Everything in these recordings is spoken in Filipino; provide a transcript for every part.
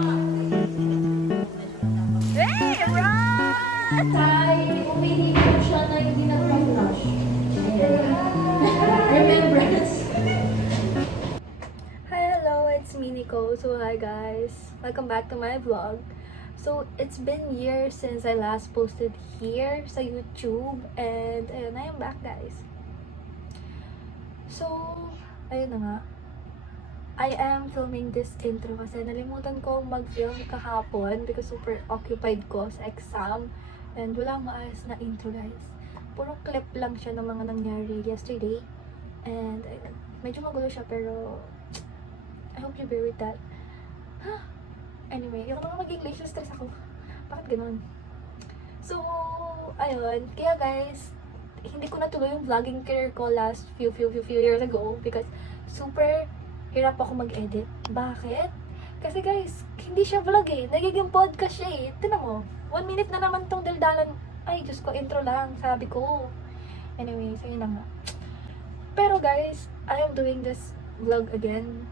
Hey, Ron! Tay, umihigop siya na hindi nagpa-flush. Remembrance. Hi, hello, it's me, Nico. So, hi guys. Welcome back to my vlog. So, it's been years since I last posted here sa YouTube. And, ayun, I am back, guys. So, ayun na nga. I am filming this intro kasi nalimutan ko mag-film kahapon because super occupied ko sa exam. And walang maayos na intro, guys. Puro clip lang siya ng mga nangyari yesterday. And, ayun, medyo magulo siya pero I hope you bear with that. Anyway, yung mga mag-English, stress ako. Bakit ganun? So, ayun. Kaya guys, hindi ko natuloy yung vlogging career ko last few years ago because super hirap ako mag-edit. Bakit? Kasi guys, hindi siya vlog eh. Nagiging podcast siya eh. Tignan mo, 1 minute na naman tong daldalan. Ay, Diyos ko, intro lang, sabi ko. Anyway, so yun na nga. Pero guys, I am doing this vlog again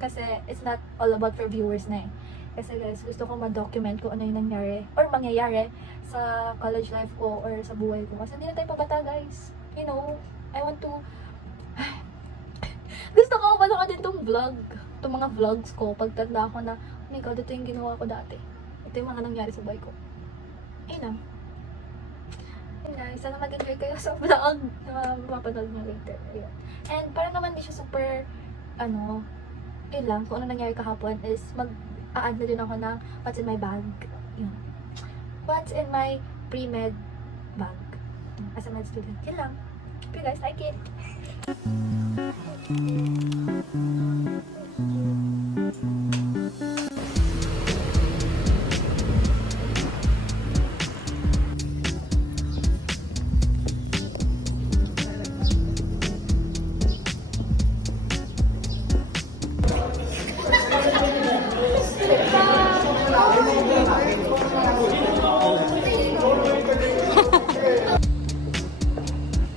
kasi it's not all about for viewers na eh. Kasi guys, gusto ko ma-document kung ano yung nangyari or mangyayari sa college life ko or sa buhay ko. Kasi hindi na tayo pabata, guys. You know, I want to... gusto ko din tong vlog. Itong mga vlogs ko. Pagtanda ko na, oh my God, ito yung ginawa ko dati. Ito yung mga nangyari sa buhay ko. Ayun na. Ayun guys, sana mag-enjoy kayo sa vlog na mapapanood nyo later. Ayun. And para naman di siya super, yun lang, kung ano nangyari kahapon is mag-a-add na din ako ng what's in my bag. Yun. What's in my pre-med bag. As a med student. Yun lang. Hope you guys like it.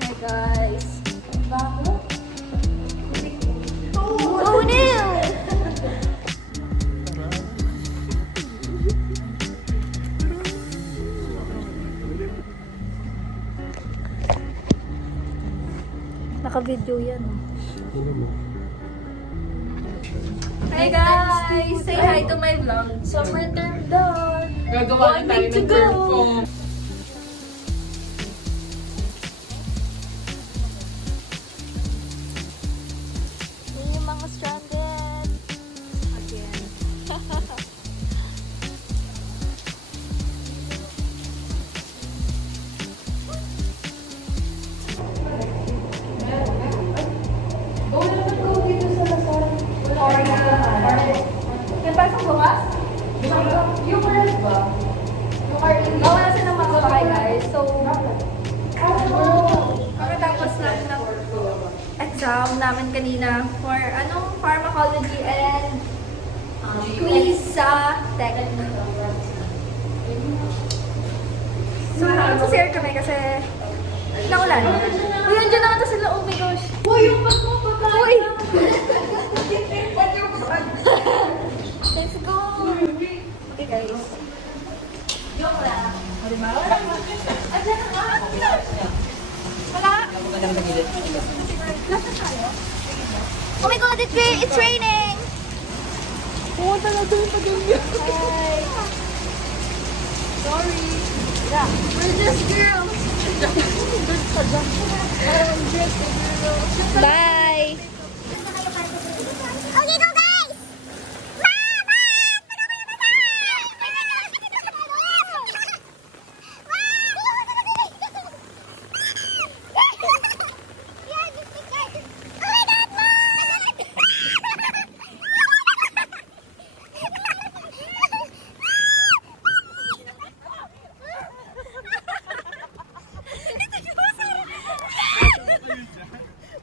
Hi guys. Bago? Oh no! Naka-video yan. Hi guys! Say hi to my vlog. Summer term done. Gagawa na tayo ng term ko. Yung mga stranded. Again. Yan ba isang bukas? Yung oras ba? Wala siya ng mga bahay guys. So, kakatapos natin ng exam namin kanina for pharmacology and quiz sa tech. So, nag-share kami kasi naulan. Uy, andyan na ata sila. Oh my gosh. Uy, yung bag mo, pagkain. Uy! Let's go! Okay guys. Yung lang. Wala. Andyan na nga. Wala. Last na tayo. Oh my God, it's raining! Pumunta na doon pa doon yun. Hi! Sorry. Yeah. We're just girls. Bye! Okay, go guys!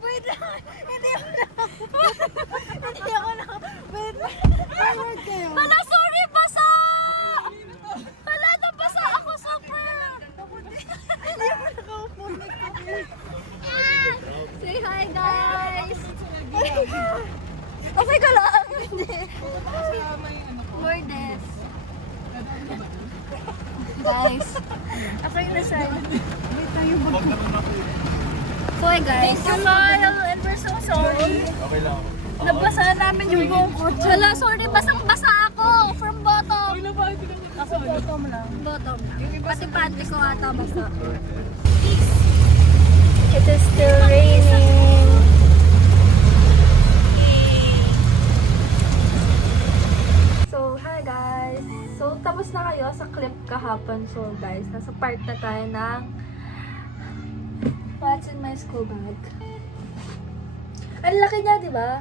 Wait lang! Guys, ako yung nasa. So hey guys, Kyle, and we're so sorry. Okay lang ako. Nabasa namin yung buong kotse. wala, sorry, basang-basa ako from bottom. Ako bottom lang. Bottom. Pati panty ko ata basa. It is still raining. So, hi guys! So, tapos na kayo sa clip kahapon. So, guys, nasa part na tayo ng What's in my school bag. Ang laki niya, di ba?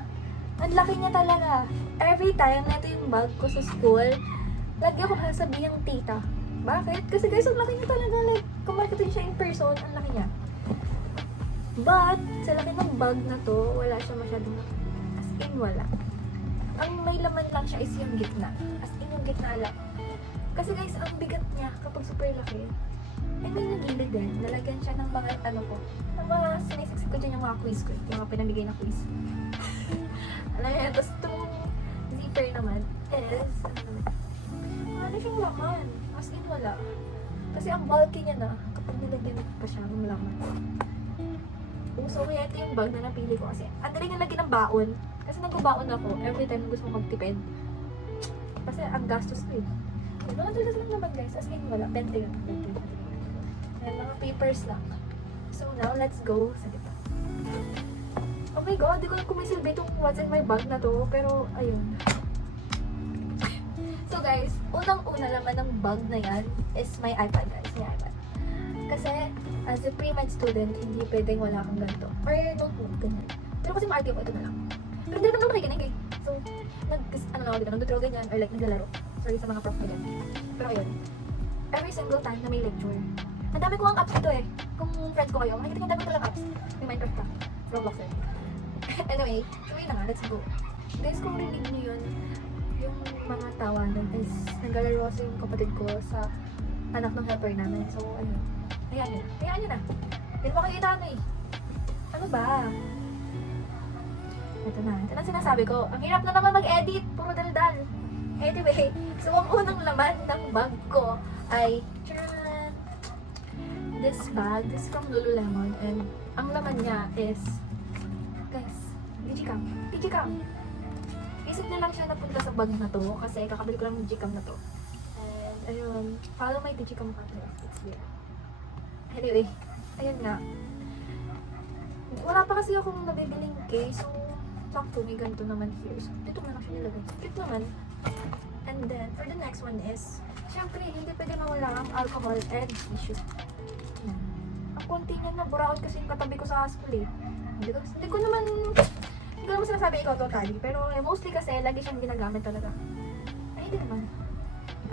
Ang laki niya talaga. Every time na ito yung bag ko sa school, lagi ako sasabihin ng tita. Bakit? Kasi guys, ang laki niya talaga. Like, kung makikita niyo siya in person, ang laki niya. But, sa laki ng bag na to, wala siya masyadong, as in wala. Ang may laman lang siya is yung gitna. As in yung gitna lang. Kasi guys, ang bigat niya kapag super laki. And then yung gilid din, nalagyan siya ng mga ano ko, ng mga sinisiksik ko dyan yung mga quiz ko, yung mga pinamigay na quiz. Alam niya, tapos itong zipper naman is, ano siyang laman? As in wala. Kasi ang bulky niya na, kapag nilagyan pa siya ng laman. So, kaya ito yung bag na napili ko kasi ang dali nilagyan ng baon. Kasi nagbabaon ako every time gusto ko magtipid. Kasi ang gastos ko eh. Mga doon lang naman guys, as in wala, 20 lang. And mga papers lang. So now, let's go sa dito. Oh my god, di ko lang kumisilbi itong what's in my bag na to, pero ayun. So guys, unang-una naman ng bag na yan is my iPad guys, my iPad. Kasi as a pre-med student, hindi pwedeng wala kang ganito. Or notebook, ganyan. Pero kasi ma-argue ko, ito na lang. Pero hindi naman makikinig eh. So, ano lang ako dito, nag-draw ganyan, or like naglalaro. Sorry sa mga prof ko dyan. Pero ayun, every single time na may lecture, ang dami ko ang apps dito eh. Kung friends ko kayo, makikita nyo ang dami ko lang apps. May Minecraft ka, Roblox eh. Anyway, so yun na nga, let's go. Guys, kung rinig nyo yun, yung mga tawanan is naglalaro kasi yung kapatid ko sa anak ng helper namin. So, ayun. Hayaan nyo na. Hayaan nyo na. Hindi mo makikita ano eh. Ano ba? Ito na. Ito na sinasabi ko. Ang hirap na naman mag-edit. Puro daldal. Anyway, so ang unang laman ng bag ko ay tcharan! This bag. This is from Lululemon. And ang laman niya is guys, Digicam. Digicam. Isip na lang siya napunta sa bag na to kasi kakabili ko lang ng Digicam na to. And ayun, follow my Digicam content. It's here. Anyway, ayun nga. Wala pa kasi akong nabibiling case. So, sakto, may ganito naman here. So, dito na lang siya nilagay. Cute naman. And then, for the next one is, syempre, hindi pwede mawala ang alcohol and tissue. Yan. Ang konti niya na, buraot kasi yung katabi ko sa school eh. Hindi ko naman sinasabi ikaw totally. Pero mostly kasi, lagi siyang ginagamit talaga. Ay, hindi naman.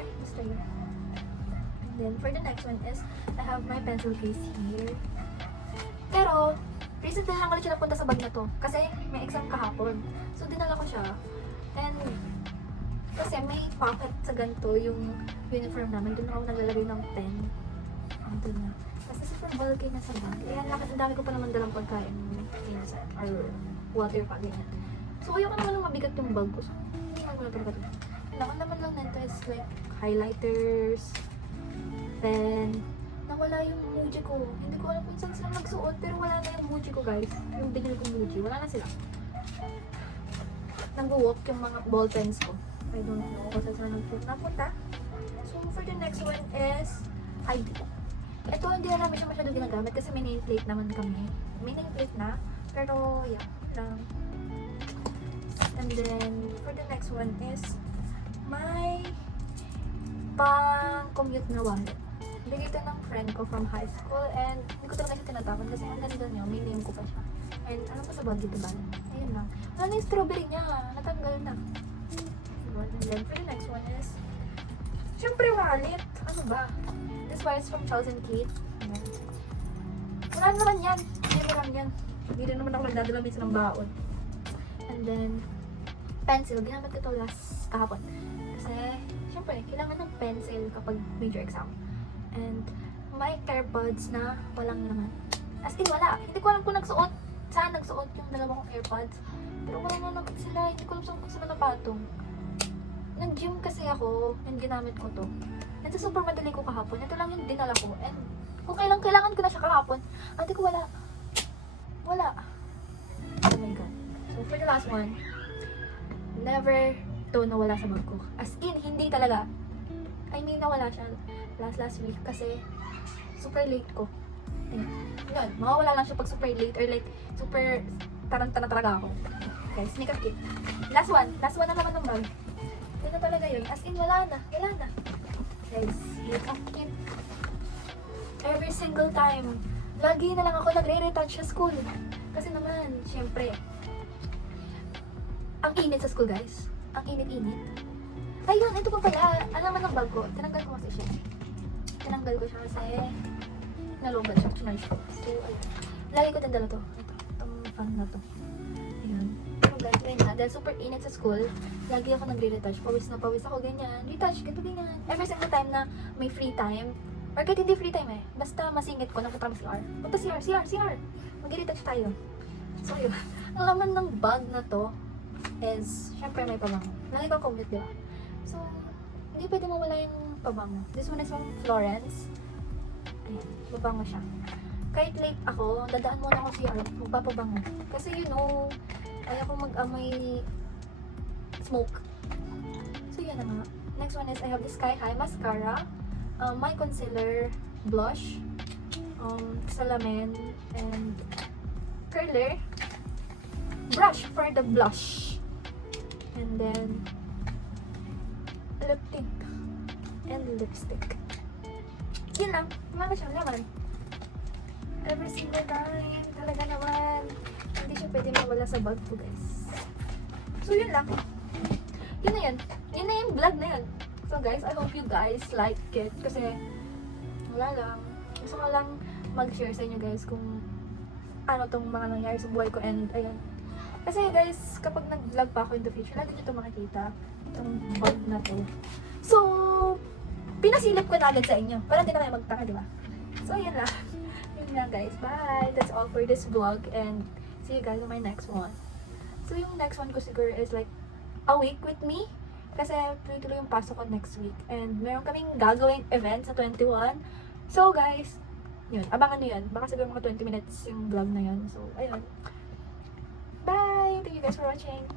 Ay, basta yun. And then, for the next one is, I have my pencil case here. Pero, recently lang ulit siya napunta sa bag na to. Kasi, may exam kahapon. So, dinala ko siya. And, kasi may pocket sa ganito yung uniform namin. Doon ako naglalagay ng pen. Ito na. Kasi super bulky na sa bag. Kaya ang dami ko pa naman dalang pagkain inside. Or water pa, ganyan. So, ayoko naman ng mabigat yung bag ko. So, hindi naman wala talaga ito. Lakan naman lang nito is like highlighters, pen. Nawala yung Muji ko. Hindi ko alam kung saan sila nagsuot. Pero wala na yung Muji ko guys. Yung binili kong Muji. Wala na sila. Nag-walk yung mga ball pens ko. I don't know kung saan sila napunta. So, for the next one is ID. Ito, hindi na namin siya masyado ginagamit kasi may nameplate naman kami. May nameplate na. Pero, yeah. Lang. And then, for the next one is my pang-commute na wallet. Bigay ito ng friend ko from high school and hindi ko talaga siya tinatapon kasi ang ganda niya, may name ko pa siya. And ano pa sa bag dito ba? Ayun lang. Wala na yung strawberry niya. Natanggal na. And then for the next one is syempre wallet. Ano ba? This one is from Charles & Kate. Ayan. Wala naman yan. Hindi mo lang yan. Hindi rin naman ako nagdadala minsan ng baon. And then pencil. Ginamit ko ito last kahapon. Kasi syempre kailangan ng pencil kapag major exam. And my AirPods na walang laman. As in wala. Hindi ko alam kung nagsuot. Saan nagsuot yung dalawang AirPods. Pero wala na naman sila. Hindi ko alam kung sila napatong. nag-gym kasi ako and ginamit ko to. And sa super madali ko kahapon. Ito lang yung dinala ko. And kung kailangan ko na siya kahapon, ate ko wala. Wala. Oh my God. So for the last one, never to nawala sa bag ko. As in, hindi talaga. I mean, nawala siya last week kasi super late ko. Ayun. Yun, mawawala lang siya pag super late or like super tarantana talaga ako. Guys, sneaker kit. Last one na naman ng bag. Yun na talaga yun. As in, wala na. Guys, makeup kit. Every single time, lagi na lang ako nagre-retouch sa school. Kasi naman, syempre, ang init sa school, guys. Ang init-init. Ayun, ito pa pala. Alaman ng bag ko. Tinanggal ko kasi siya. Tinanggal ko siya kasi nalobat siya. Chinarge ko. So, ayun. Lagi ko tindala to. Ito. Itong fan na to. Ayun. So, guys, ayun na. Dahil super init sa school, lagi ako nagre-retouch. Pawis na pawis ako, ganyan. Retouch, ganito, ganyan. Every single time na may free time, or kahit hindi free time basta masingit ko, napunta kami CR. Punta CR. Mag-retouch tayo. So, yun. Ang laman ng bag na to is, syempre may pabango. Lagi ko commute, diba? So, hindi pwede mawala yung pabango. This one is from Florence. Ayan, pabango siya. Kahit late ako, dadaan muna ako CR, magpapabango. Kasi you know, ayaw ko mag-amoy smoke. So, yan na nga. Next one is, I have the Sky High Mascara, my concealer, blush, salamin, and curler, brush for the blush, and then lip tint and lipstick. Yun lang, wala na siyang laman. Every single time, talaga naman, hindi siya pwede mawala sa bag ko, guys. So yun lang. Yun na yun. Yun na yung vlog na yun. So guys, I hope you guys like it. Kasi, wala lang. Gusto ko lang mag-share sa inyo guys kung ano tong mga nangyari sa buhay ko. And ayun. Kasi guys, kapag nag-vlog pa ako in the future, lagi nyo ito makikita. Itong bag na to. So, pinasilip ko na agad sa inyo. Para hindi na kayo magtaka, di ba? So, yun lang. Yun lang guys. Bye! That's all for this vlog. And see you guys on my next one. So, yung next one ko siguro is like a week with me. Kasi tuloy-tuloy yung pasok ko next week. And meron kaming gagawing event sa 21. So guys, yun. Abangan nyo yun. Baka siguro mga 20 minutes yung vlog na yun. So, ayun. Bye! Thank you guys for watching.